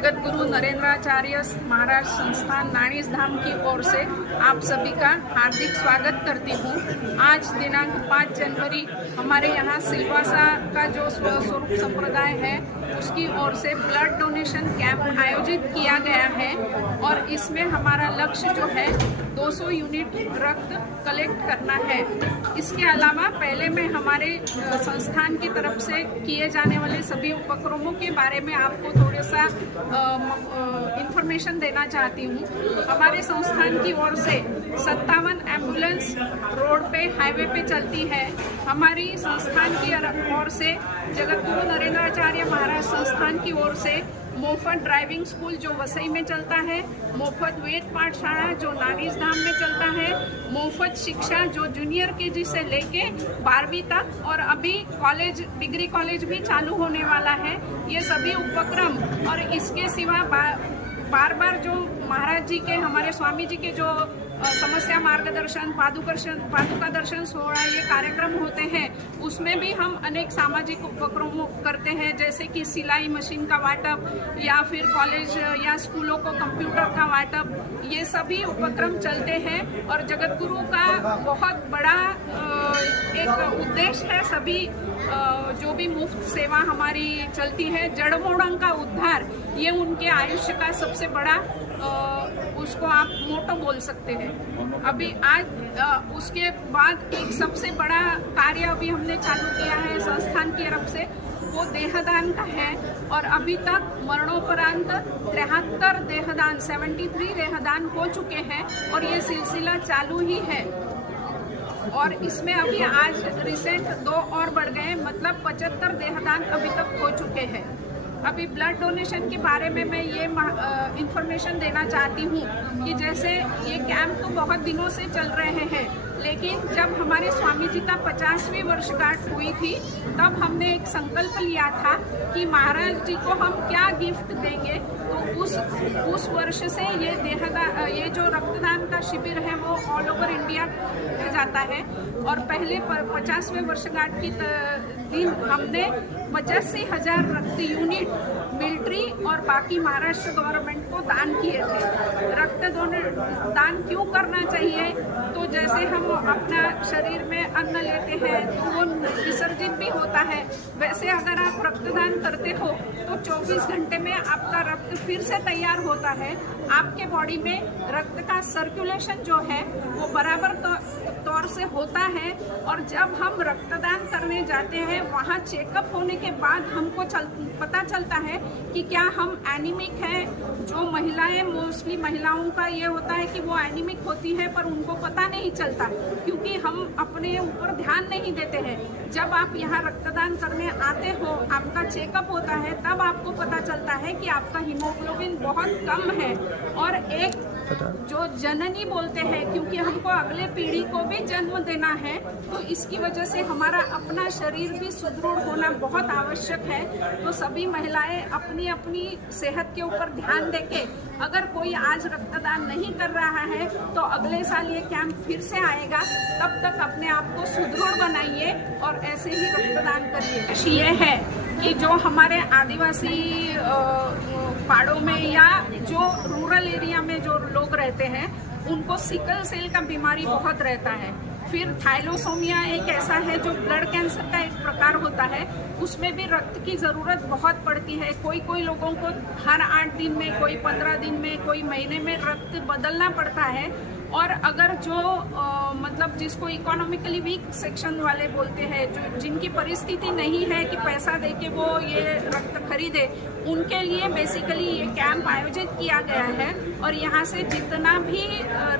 जगत गुरु नरेंद्राचार्य महाराज संस्थान नाणीज धाम की ओर से आप सभी का हार्दिक स्वागत करती हूँ। आज दिनांक 5 जनवरी हमारे यहाँ सिलवासा का जो स्वरूप संप्रदाय है उसकी ओर से ब्लड डोनेशन कैंप आयोजित किया गया है और इसमें हमारा लक्ष्य जो है 200 यूनिट रक्त कलेक्ट करना है। इसके अलावा पहले मैं हमारे संस्थान की तरफ से किए जाने वाले सभी उपक्रमों के बारे में आपको थोड़ा सा इंफॉर्मेशन देना चाहती हूँ। हमारे संस्थान की ओर से 57 एम्बुलेंस रोड पे हाईवे पे चलती है। हमारी संस्थान की ओर से जगत गुरु नरेंद्राचार्य महाराज संस्थान की ओर से मुफ्त ड्राइविंग स्कूल जो वसई में चलता है, मुफ्त वेद पाठशाला जो नाणीज धाम में चलता है, मुफ्त शिक्षा जो जूनियर केजी से लेके 12वीं तक और अभी कॉलेज डिग्री कॉलेज भी चालू होने वाला है। ये सभी उपक्रम और इसके सिवा बार बार जो महाराज जी के हमारे स्वामी जी के जो समस्या मार्गदर्शन पादुका दर्शन सोहळा ये कार्यक्रम होते हैं, उसमें भी हम अनेक सामाजिक उपक्रम करते हैं, जैसे कि सिलाई मशीन का वाटप या फिर कॉलेज या स्कूलों को कंप्यूटर का वाटप, ये सभी उपक्रम चलते हैं। और जगत गुरु का बहुत बड़ा एक उद्देश्य है, सभी जो भी मुफ्त सेवा हमारी चलती है, जड़मोड़ंग का उद्धार, ये उनके आयुष्य का सबसे बड़ा उसको आप मोटो बोल सकते हैं। अभी आज उसके बाद एक सबसे बड़ा कार्य अभी हमने चालू किया है संस्थान की तरफ से, वो देहदान का है और अभी तक मरणोपरांत 73 देहदान 73 देहदान हो चुके हैं और ये सिलसिला चालू ही है। और इसमें अभी आज रिसेंट 2 और बढ़ गए, मतलब 75 देहदान अभी तक हो चुके हैं। अभी ब्लड डोनेशन के बारे में मैं ये इंफॉर्मेशन देना चाहती हूँ कि जैसे ये कैंप तो बहुत दिनों से चल रहे हैं, लेकिन जब हमारे स्वामी जी का 50वीं वर्षगांठ हुई थी तब हमने एक संकल्प लिया था कि महाराज जी को हम क्या गिफ्ट देंगे। तो उस वर्ष से ये जो रक्तदान का शिविर है वो ऑल ओवर इंडिया जाता है और पहले 50वें वर्षगांठ की दिन हमने 85,000 रक्त यूनिट मिलिट्री और बाकी महाराष्ट्र गवर्नमेंट को दान किए थे। रक्त दान क्यों करना चाहिए? तो जैसे हम अपना शरीर में अन्न लेते हैं तो वो विसर्जित भी होता है, वैसे अगर आप रक्तदान करते हो तो 24 घंटे में आपका रक्त फिर से तैयार होता है। आपके बॉडी में रक्त का सर्कुलेशन जो है वो बराबर तौर से होता है और जब हम रक्तदान करने जाते हैं वहाँ चेकअप होने के बाद हमको पता चलता है कि क्या हम एनीमिक हैं। जो महिलाएं, मोस्टली महिलाओं का ये होता है कि वो एनीमिक होती है पर उनको पता नहीं चलता क्योंकि हम अपने ऊपर ध्यान नहीं देते हैं। जब आप यहाँ रक्तदान करने आते हो, आपका चेकअप होता है, तब आपको पता चलता है कि आपका हीमोग्लोबिन बहुत कम है। और एक जो जननी बोलते हैं, क्योंकि हमको अगले पीढ़ी को भी जन्म देना है, तो इसकी वजह से हमारा अपना शरीर भी सुदृढ़ होना बहुत आवश्यक है। तो सभी महिलाएं अपनी अपनी सेहत के ऊपर ध्यान देके, अगर कोई आज रक्तदान नहीं कर रहा है तो अगले साल ये कैंप फिर से आएगा, तब तक अपने आप को सुदृढ़ बनाइए और ऐसे ही रक्तदान करिए। ये है कि जो हमारे आदिवासी पहाड़ों में या जो रूरल एरिया में जो लोग रहते हैं उनको सिकल सेल का बीमारी बहुत रहता है। फिर थाइलोसोमिया एक ऐसा है जो ब्लड कैंसर का एक प्रकार होता है, उसमें भी रक्त की ज़रूरत बहुत पड़ती है। कोई लोगों को हर 8 दिन में, कोई 15 दिन में, कोई महीने में रक्त बदलना पड़ता है। और अगर जो मतलब जिसको इकोनॉमिकली वीक सेक्शन वाले बोलते हैं, जो जिनकी परिस्थिति नहीं है कि पैसा दे के वो ये रक्त खरीदे, उनके लिए बेसिकली ये कैंप आयोजित किया गया है। और यहाँ से जितना भी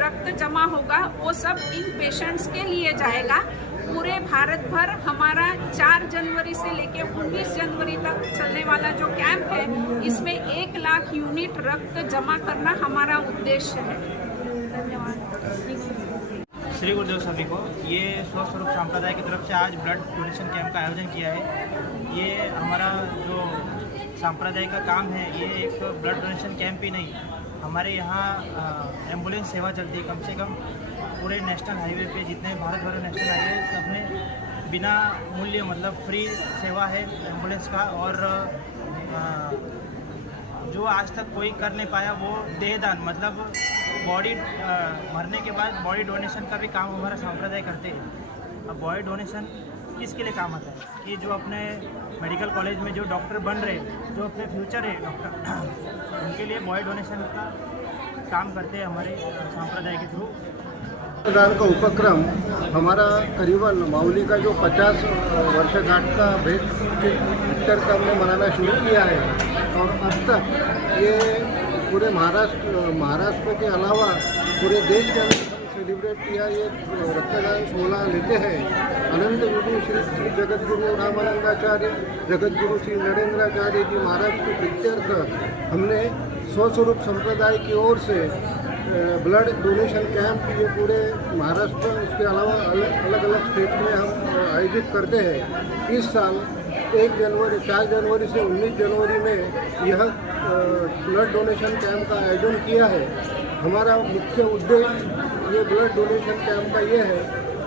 रक्त जमा होगा वो सब इन पेशेंट्स के लिए जाएगा। पूरे भारत भर हमारा 4 जनवरी से लेके 19 जनवरी तक चलने वाला जो कैंप है, इसमें 1 लाख यूनिट रक्त जमा करना हमारा उद्देश्य है। धन्यवाद। श्री गुरुदेव सभी को। ये स्वस्वरूप संप्रदाय की तरफ से आज ब्लड डोनेशन कैंप का आयोजन किया है। ये हमारा जो संप्रदाय का काम है, ये एक ब्लड डोनेशन कैंप ही नहीं, हमारे यहाँ एम्बुलेंस सेवा चलती है। कम से कम पूरे नेशनल हाईवे पे जितने भारत भर नेशनल हाईवे सब में बिना मूल्य मतलब फ्री सेवा है एम्बुलेंस का। और जो जो आज तक कोई कर नहीं पाया, वो देहदान मतलब बॉडी मरने के बाद बॉडी डोनेशन का भी काम हमारा संप्रदाय करते हैं। अब बॉडी डोनेशन किसके लिए काम आता है कि जो अपने मेडिकल कॉलेज में जो डॉक्टर बन रहे, जो अपने फ्यूचर है डॉक्टर, उनके लिए बॉडी डोनेशन का काम करते हैं हमारे संप्रदाय के थ्रू। रक्तदान का उपक्रम हमारा करीबन माउली का जो 50 वर्षगांठ का हेक्टर का हमने मनाना शुरू किया है, और अब तक ये पूरे महाराष्ट्र के अलावा पूरे देश के अंदर सेलिब्रेट किया। ये रक्तदान 16 लेते हैं। अनंत विभू श्री श्री जगद्गुरु रामानंदाचार्य, जगद्गुरु श्री नरेंद्राचार्य जी महाराज के प्रीत्यर्थ हमने स्वस्वरूप संप्रदाय की ओर से ब्लड डोनेशन कैंप ये पूरे महाराष्ट्र, उसके अलावा अलग अलग स्टेट में हम आयोजित करते हैं। इस साल 4 जनवरी से 19 जनवरी में यह ब्लड डोनेशन कैंप का आयोजन किया है। हमारा मुख्य उद्देश्य ये ब्लड डोनेशन कैंप का ये है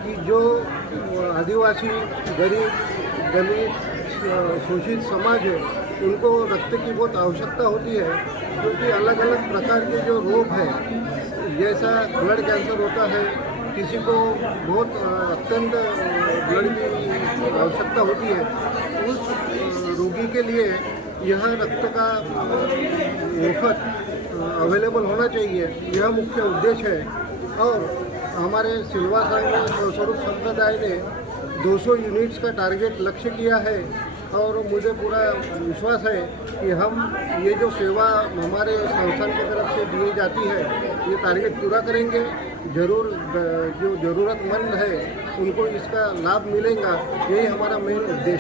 कि जो आदिवासी, गरीब, दलित, शोषित समाज है, उनको रक्त की बहुत आवश्यकता होती है, क्योंकि अलग अलग प्रकार के जो रोग हैं, जैसा ब्लड कैंसर होता है, किसी को बहुत अत्यंत ब्लड की आवश्यकता होती है, उस रोगी के लिए यह रक्त का मुफ्त अवेलेबल होना चाहिए, यह मुख्य उद्देश्य है। और हमारे सिल्वा स्वरूप संप्रदाय ने 200 यूनिट्स का टारगेट लक्ष्य किया है, और मुझे पूरा विश्वास है कि हम ये जो सेवा हमारे संस्थान की तरफ से दी जाती है, ये टारगेट पूरा करेंगे। जरूर जो ज़रूरतमंद है उनको इसका लाभ मिलेगा, यही हमारा मेन उद्देश्य है।